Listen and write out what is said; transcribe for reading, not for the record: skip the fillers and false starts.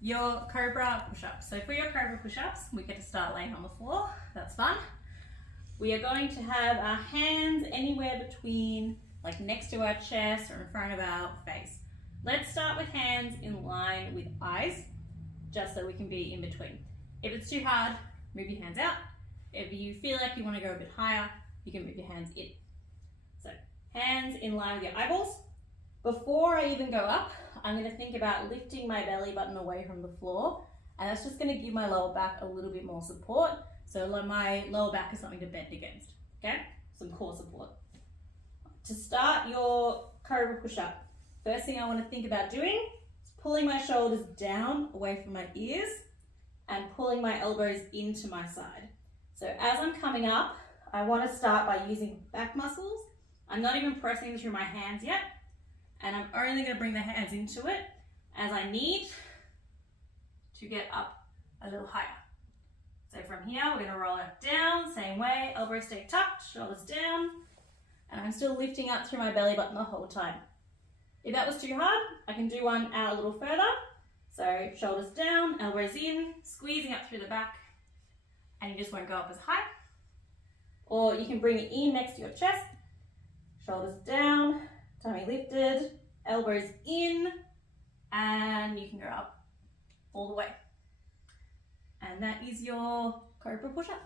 your Cobra push-ups. So for your Cobra push-ups, we get to start laying on the floor. That's fun. We are going to have our hands anywhere between, like next to our chest or in front of our face. Let's start with hands in line with eyes, just so we can be in between. If it's too hard, move your hands out. If you feel like you want to go a bit higher, you can move your hands in. So hands in line with your eyeballs. Before I even go up, I'm going to think about lifting my belly button away from the floor, and that's just going to give my lower back a little bit more support. So my lower back is something to bend against, okay? Some core support. To start your Cobra push-up, first thing I want to think about doing is pulling my shoulders down away from my ears and pulling my elbows into my side. So as I'm coming up, I want to start by using back muscles. I'm not even pressing through my hands yet, and I'm only going to bring the hands into it as I need to get up a little higher. So from here, we're going to roll it down, same way, elbows stay tucked, shoulders down, and I'm still lifting up through my belly button the whole time. If that was too hard, I can do one out a little further. So shoulders down, elbows in, squeezing up through the back, and you just won't go up as high. Or you can bring it in next to your chest, shoulders down, tummy lifted, elbows in, and you can go up all the way. And that is your Cobra push-up.